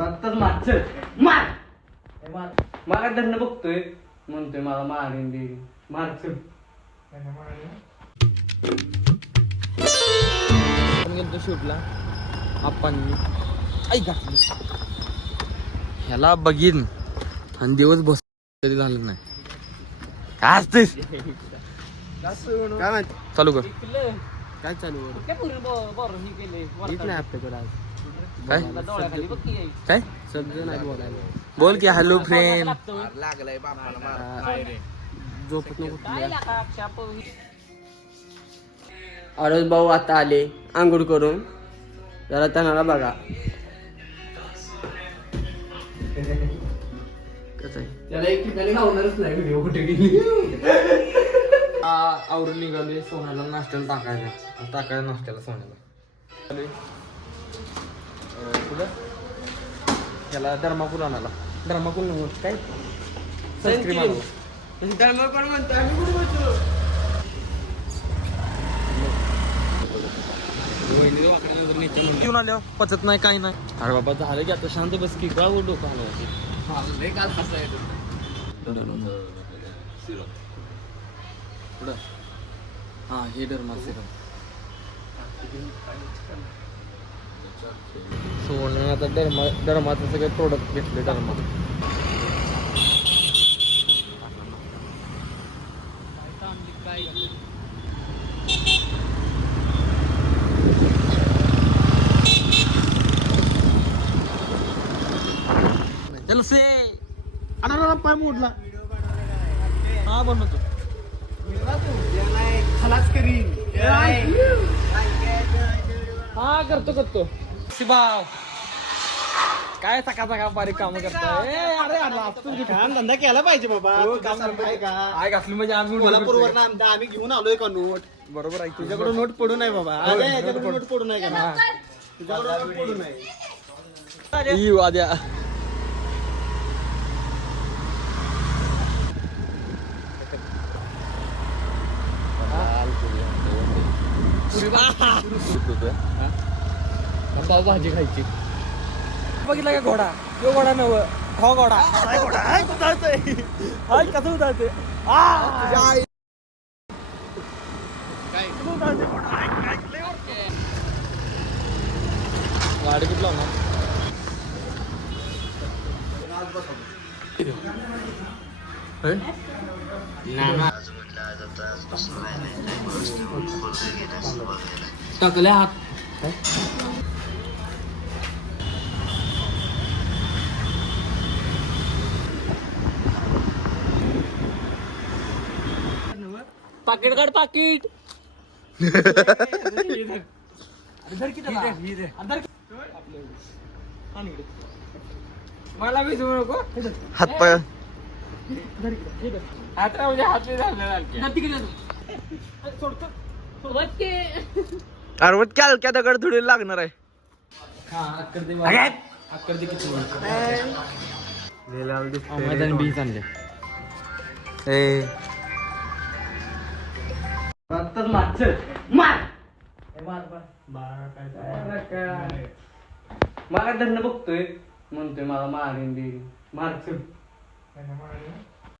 आत्ताच मागचं मार मला धरणं बघतोय म्हणतोय मला मारीन दे मारच गेलो शूटला आपण ऐका ह्याला बघीन आणि दिवस बस तरी झालं नाही काय असतेस काय चालू कर काय चालू काय काय बोल की हॅलो फ्रेंड लागलाय झोपत अरे भाऊ आता आले आंघोळ करून जरा त्यांना बघा कसं आहे त्याला एक ठिकाणी खावणारच नाही व्हिडिओ कुठे गेली आवरून निघालोय सोन्याला नाश्त्याला टाकायला नाश्त्याला सोन्याला कुठं याला धर्मापूर आणायला धर्मापूर काय धर्मापूर म्हणतो आम्ही कुठे म्हणतो घेऊन आलो पचत नाही काही नाही अरे बाबा झालं की आता शांत बस की का डोकं पुढं हा हे डर्मा सिरम सोने आता डर्माचं सगळे प्रोडक्ट घेतले डर्मा चल से अरे पाय मोडला हा बनवतो खलास करीन हा करतो शिबाव काय सकाळ बारीक काम करताय अरे काम धंदा केला पाहिजे बाबा काय घातली म्हणजे आम्ही कोल्हापूरवर आम्ही घेऊन आलोय का नोट बरोबर आहे तुझ्याकडून नोट पडू नाही बाबा नोट पडू नाही का तुझ्याकडून नोट पडू नाही आद्या पाव भाजी खायची बघितला का घोडा तो घोडा नव हा घोडा कसं उतरते गाडी कुठला ना टाकले हात पाकिट काढ पाकिट मला भिजू नको हात पाय हात म्हणजे हात अरे काय क्या दगड थोडी लागणार आहे बीज आणले आत्ताच मागचं मार मला धरणं बघतोय म्हणतोय मला मारीन दे मारच